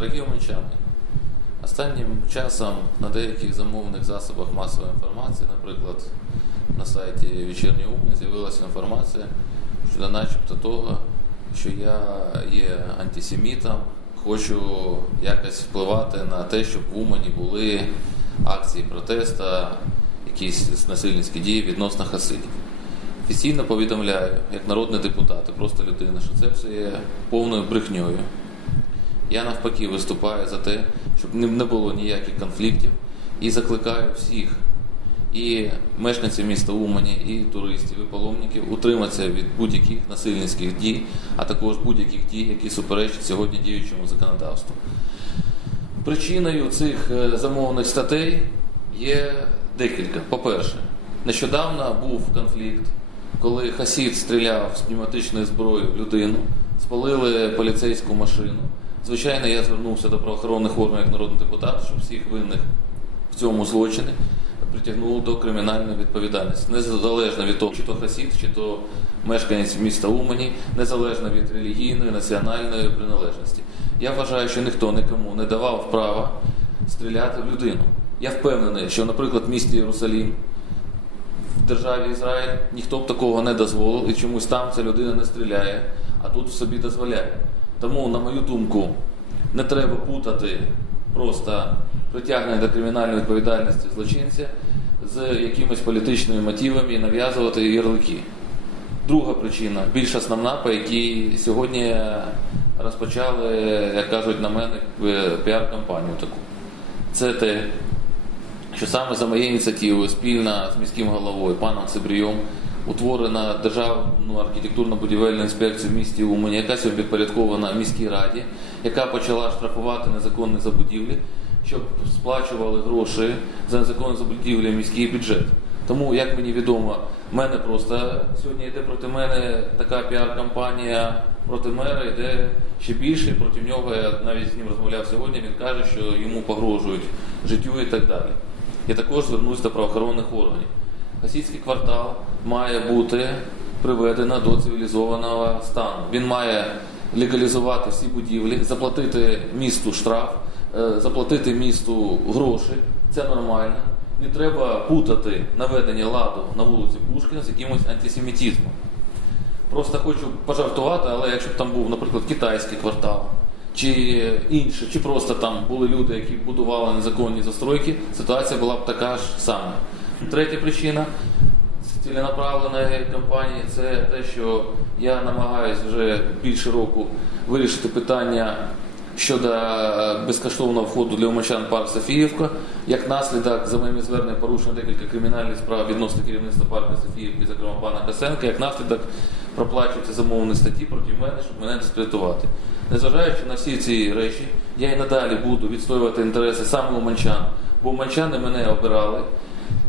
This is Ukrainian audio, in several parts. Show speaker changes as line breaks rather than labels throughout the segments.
Дорогі уманчани, останнім часом на деяких замовних засобах масової інформації, наприклад, на сайті Вечірній Умні з'явилася інформація щодо начебто того, що я є антисемітом, хочу якось впливати на те, щоб в Умані були акції протесту, якісь насильницькі дії відносно хасидів. Офіційно повідомляю, як народний депутат і просто людина, що це все є повною брехньою. Я навпаки виступаю за те, щоб не було ніяких конфліктів і закликаю всіх і мешканців міста Умані, і туристів, і паломників утриматися від будь-яких насильницьких дій, а також будь-яких дій, які суперечать сьогодні діючому законодавству. Причиною цих е, замовних статей є декілька. По-перше, нещодавно був конфлікт, коли Хасід стріляв з пневматичної зброї в людину, спалили поліцейську машину. Звичайно, я звернувся до правоохоронних органів як народний депутат, щоб всіх винних в цьому злочині притягнули до кримінальної відповідальності. Незалежно від того, чи то Хасід, чи то мешканець міста Умані, незалежно від релігійної, національної приналежності. Я вважаю, що ніхто нікому не давав права стріляти в людину. Я впевнений, що, наприклад, в місті Єрусалім, в державі Ізраїль, ніхто б такого не дозволив, і чомусь там ця людина не стріляє, а тут собі дозволяє. Тому, на мою думку, не треба путати просто притягнення до кримінальної відповідальності злочинця з якимись політичними мотивами і нав'язувати ярлики. Друга причина, більш основна, по якій сьогодні розпочали, як кажуть на мене, піар-кампанію таку. Це те, що саме за моєю ініціативою спільно з міським головою паном Цибрієм утворена державну архітектурно-будівельну інспекцію в місті Умані, яка сьогодні підпорядкована міській раді, яка почала штрафувати незаконні забудівлі, щоб сплачували гроші за незаконні забудівлі в міський бюджет. Тому, як мені відомо, мене просто сьогодні йде проти мене така піар-кампанія проти мера, йде ще більше. Проти нього я навіть з ним розмовляв сьогодні. Він каже, що йому погрожують життю і так далі. Я також звернусь до правоохоронних органів. Хасідський квартал має бути приведено до цивілізованого стану. Він має легалізувати всі будівлі, заплатити місту штраф, е, заплатити місту гроші. Це нормально. Не треба путати наведення ладу на вулиці Пушкіна з якимось антисемітизмом. Просто хочу пожартувати, але якщо б там був, наприклад, китайський квартал, чи інше, чи просто там були люди, які будували незаконні застройки, ситуація була б така ж сама. Третя причина ціленаправленої кампанії це те, що я намагаюся вже більше року вирішити питання щодо е, безкоштовного входу для умачан парк Софіївка. Як наслідок за моїми зверненнями порушено декілька кримінальних справ відносно керівництва парку Софіївки, зокрема пана Косенка, як наслідок проплачуються замовні статті проти мене, щоб мене дискредитувати. Незважаючи на всі ці речі, я і надалі буду відстоювати інтереси саме уманчан, бо уманчани мене обирали.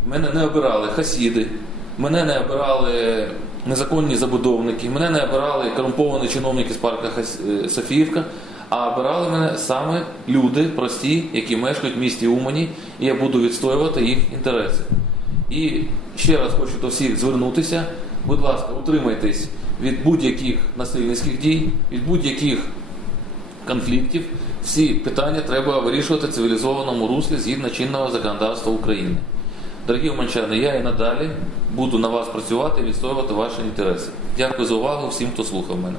Мене не обирали хасіди, мене не обирали незаконні забудовники, мене не обирали корумповані чиновники з парка е, Софіївка, а обирали мене саме люди прості, які мешкають в місті Умані, і я буду відстоювати їх інтереси. І ще раз хочу до всіх звернутися. Будь ласка, утримайтесь від будь-яких насильницьких дій, від будь-яких конфліктів. Всі питання треба вирішувати в цивілізованому руслі згідно чинного законодавства України. Дорогі уманчани, я і надалі буду на вас працювати і відстоювати ваші інтереси. Дякую за увагу всім, хто слухав мене.